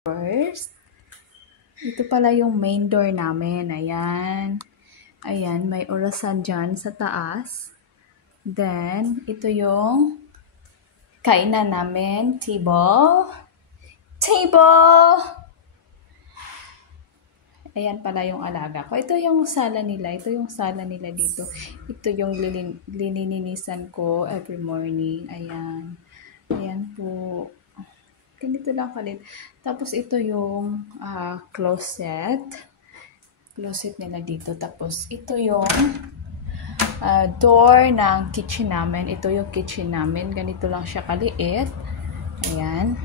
First, ito pala yung main door namin. Ayan. Ayan, may orasan dyan sa taas. Then, ito yung kainan namin. Table. Table! Ayan pala yung alaga ko. Ito yung sala nila. Ito yung sala nila dito. Ito yung lininisan ko every morning. Ayan. Ayan po. Ganito lang kalit. Tapos ito yung closet. Closet nila dito. Tapos ito yung door ng kitchen namin. Ito yung kitchen namin. Ganito lang siya kaliit. Ayan.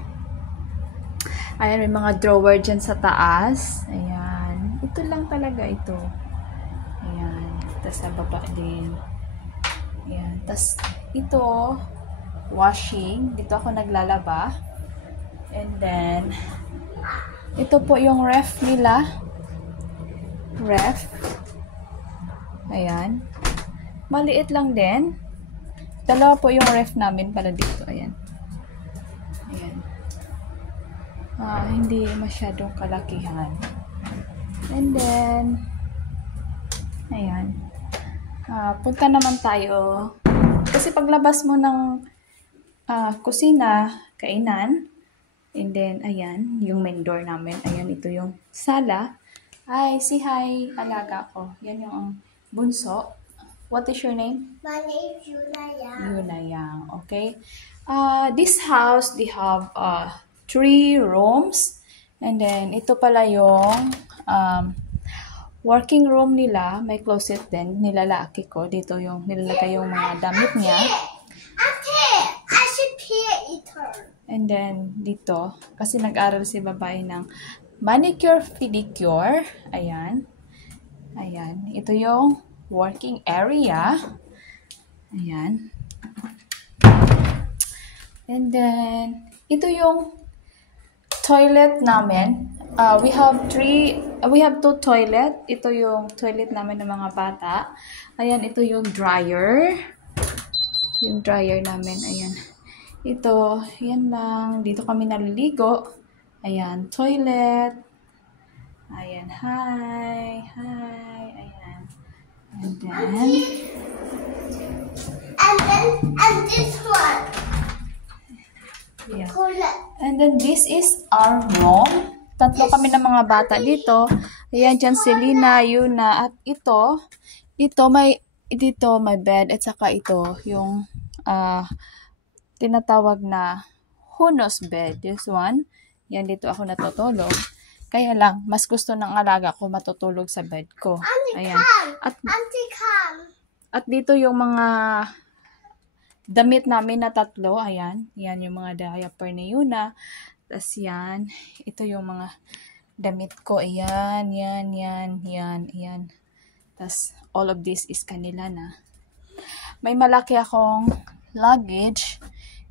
Ayan, may mga drawer dyan sa taas. Ayan. Ito lang talaga ito. Ayan. Tapos sa baba din. Ayan. Tapos ito, washing. Dito ako naglalaba. And then, ito po yung ref nila. Ref. Ayan. Maliit lang din. Dalawa po yung ref namin pala dito. Ayan. Ayan. Hindi masyadong kalakihan. And then, ayan. Punta naman tayo. Kasi paglabas mo ng kusina, kainan, and then, ayan, yung main door namin. Ayan, ito yung sala. Hi, say hi, alaga ko. Yan yung bunso. What is your name? My name is Yuna Yang. Yuna Yang, okay. This house, they have 3 rooms. And then, ito pala yung working room nila. May closet din. Nilalaki ko. Dito yung nilalagay yung mga damit niya. I should pee eater. And then, dito, kasi nag-aral si babae ng manicure, pedicure. Ayan. Ayan. Ito yung working area. Ayan. And then, ito yung toilet namin. We have 2 toilet. Ito yung toilet namin ng mga bata. Ayan, ito yung dryer. Yung dryer namin. Ayan. Ito, yan lang. Dito kami naliligo. Ayan, toilet. Ayan, hi. Hi. Ayan. And this one. Yeah. Toilet. And then, this is our room. Tatlo kami ng mga bata dito. Ayan, dyan si Lina, Yuna, at ito may bed, at saka ito, yung, tinatawag na Hunos bed. This one. Yan, dito ako natutulog. Kaya lang, mas gusto ng alaga ko matutulog sa bed ko. Ayan. At dito yung mga damit namin na tatlo. Ayan. Yan yung mga diaper ni Yuna. Tapos yan. Ito yung mga damit ko. Ayan. Yan. Tapos all of this is kanila na. May malaki akong luggage.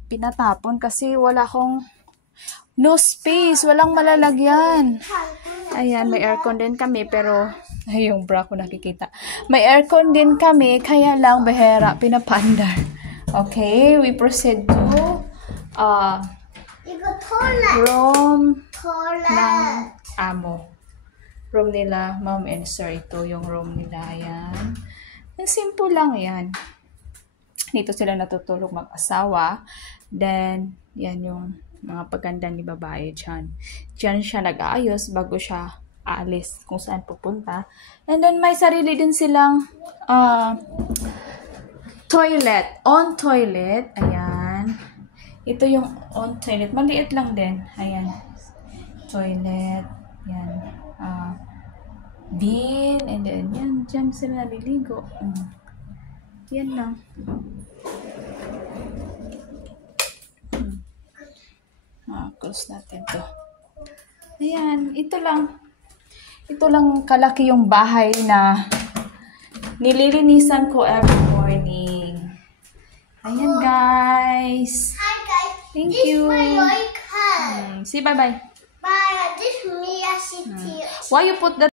Pinatapon kasi wala akong no space, walang malalagyan. Ayan, may aircon din kami pero ay, yung bra ko nakikita. May aircon din kami kaya lang behera pinapandar. Okay, we proceed to room ng amo. Room nila, mom and sir. Ito yung room nila. Ayan. Ang simple lang yan. Dito sila natutulog mag-asawa. Then, yan yung mga paganda ni babae dyan. Dyan siya nag-aayos bago siya aalis kung saan pupunta. And then, may sarili din silang toilet. On toilet. Ayan. Ito yung on toilet. Maliit lang din. Ayan. Toilet. Yan. Bin. And then, yan. Dyan sila naliligo. Yan lang. Close natin to. Ayan, ito lang. Ito lang kalaki yung bahay na nililinisan ko every morning. Ayan, guys. Hi, guys. Thank This you. is my car. Say bye-bye. Bye. This is Mia City. Why you put the